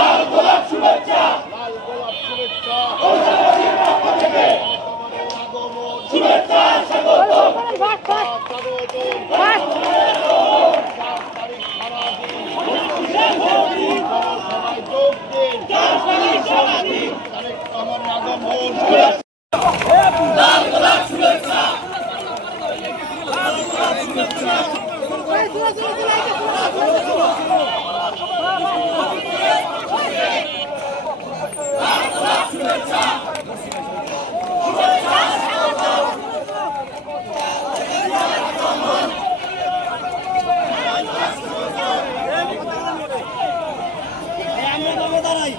লাল গোলাপ শুভেচ্ছা কৌশলবাসীর পক্ষ থেকে আগমন শুভেচ্ছা স্বাগত সবাই যোগ দিন আমার আগমন লাল গোলাপ শুভেচ্ছা আমরা দাঁড়াই